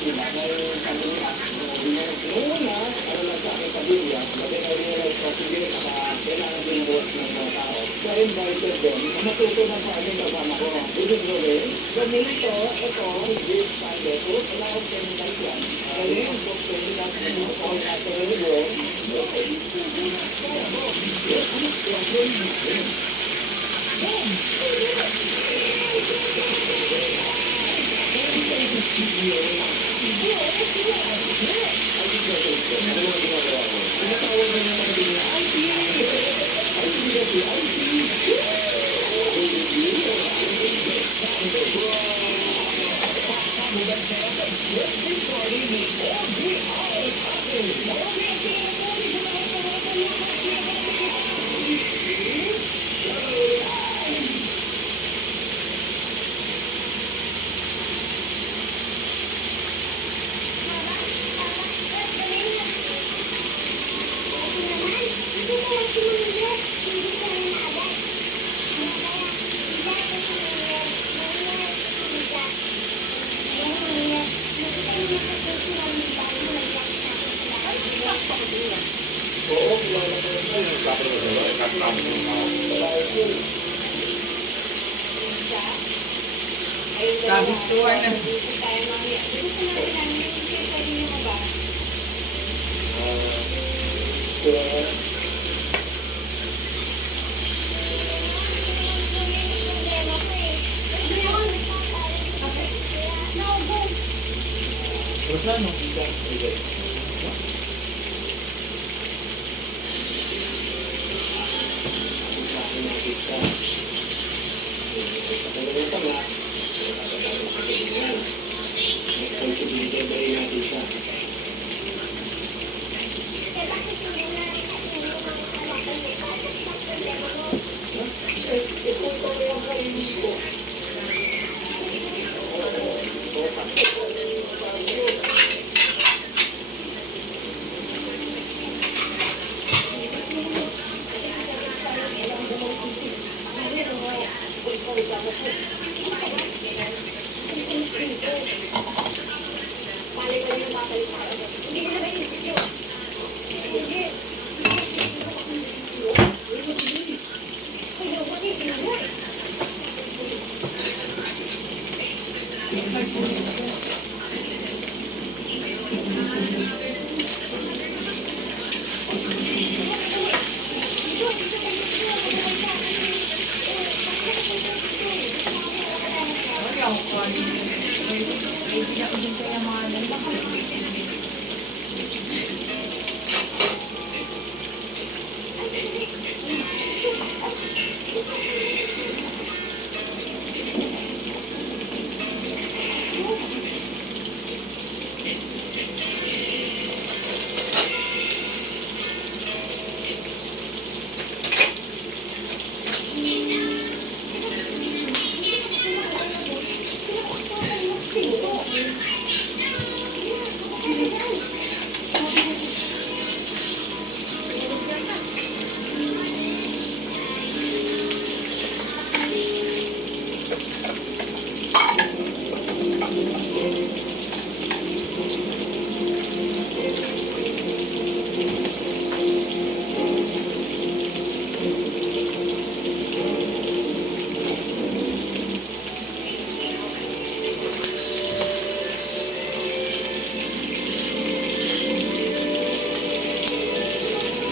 Diba? Ngayon sabi niya, noong una, ano lang sa aking pamilya, but then I realized na sige, kailangan din work ng mga tao. So I invited them, matuto ng paano kasama ko. This is the way. Ganito, ito, this Sunday, so wala akong chemical yan. Kaya yung book chemical, all natural world. Kabituan na.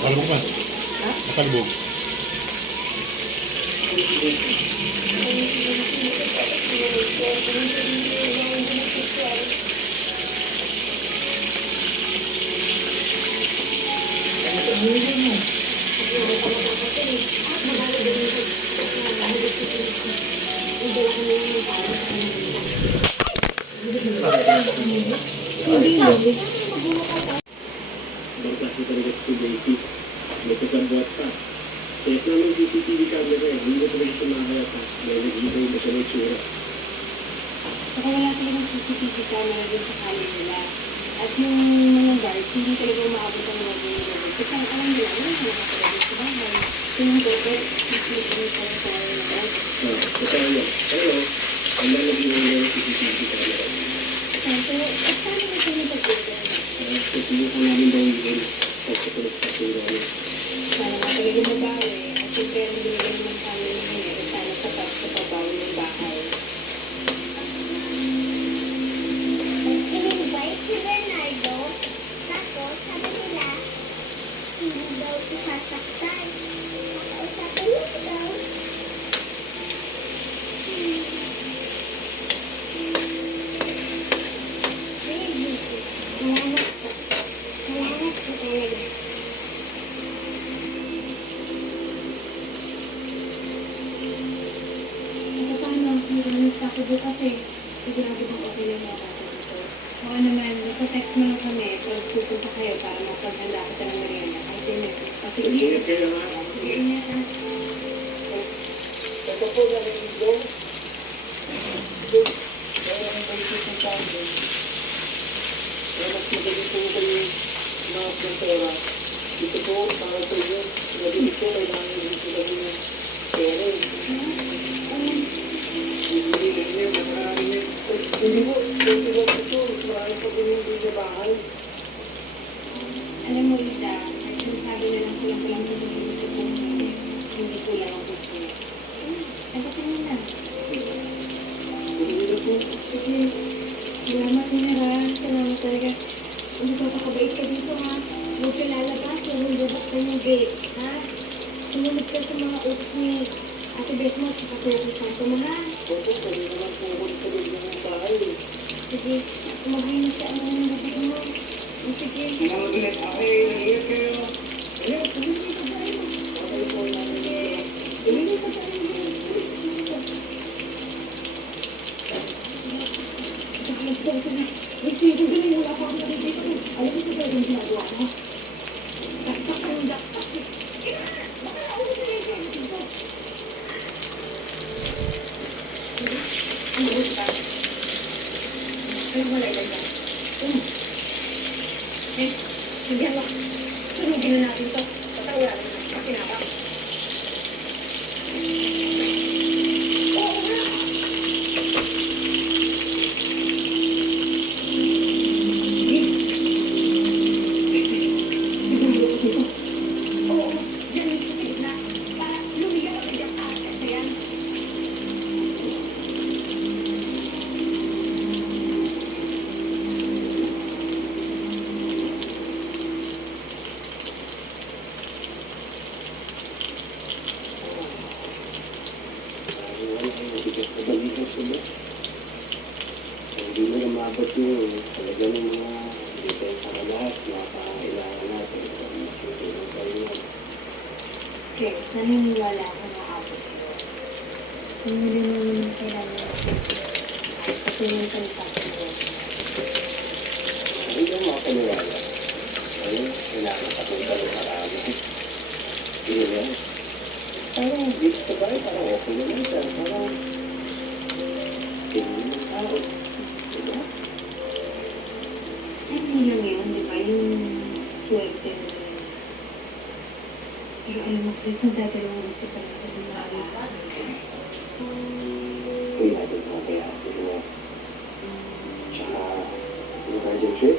Nakalubog man. Ha? Nakalubog. Berkasih talaga si Daisy. May kasabwat pa. Kaya ito naman CCTV camera eh. Hindi mo talaga sumahaya pa. Dahil naghihintay mo siya ng tsura. Saka wala talagang CCTV camera dun sa kanin nila. At yung mga guards, hindi talaga umaabot ang level nila. Kasi alam nila, ano yung nakapalagay sa bahay. So yung doktor, CCTV pa rin sa guard. Totoo yan. Pero, ang lalagyan mo ng CCTV camera. Pero, paano susubukan namin daw yung pagkakulit sa tura niya. Sana nga talaga mabawi. At yung pera na binigyan ng family niya, eh, sana sapat sa pabawi ng bahay. In-invite si Bernardo. Tapos, sabi nila, hindi daw sasaktan. Kakausapin niya daw. Baby, salamat po. Salamat po talaga. At paano, nag-miss ako doon kasi sigurado kong okay lang mga kaso dito. O naman, nasa-text mo lang kami kung pupunta kayo para mapaghanda kita ng merienda. Kasi kasi Sige, kayo na. Ingat ha. Ito po galing doon. Kaya ang basic ng tao. Kaya mas madali po kayo mas ng pera. Dito po, para sa inyo, madali po kailangan dito kami ng pera. Hindi po, dito lang ito. Marami pa po yung dito bahay. Alam mo, Ida, kahit sinasabi na lang kulang-kulang sa gusto ko hindi kulang ang gusto niya. Sagutin mo na. Hindi na po. Sige. Salamat niya, ha. Salamat talaga. Hindi ko pakabait ka dito, ha. Huwag ka lalabas. Huwag bubuksan yung gate, ha. Sumunod ka sa mga utos ni Ate Beth mo at sa Kuya Santo mo, ha. Opo, kami naman po ako sa loob ng bahay. Sige. Kumahayin ka ang mga bibig mo. Sige. Mga ulit, okay, nag-iit kayo. Ayun, tumigil ka tayo. Okay po namin. Tumigil ka tayo. Hindi mo na maabot yung talaga ng mga details sa kalas na kailangan natin. Matutulong tayo yan. Okay, naniniwala ako na abot mo. Kung hindi mo naman kailangan natin, ay patulong ka ni Papa mo. Hindi mo makapaniwala. Ano, kailangan patunta ng marami. Sige yan. Parang dito sa bahay, parang okay naman siya. Parang tingin ng tao. Diba? Ay, hindi lang yun, di ba? Yung swerte mo yun. Pero alam mo, Chris, nagdadalawang isip ka natin yung sa akin. Uy, natin mga kaya siguro. Tsaka, yung guardianship,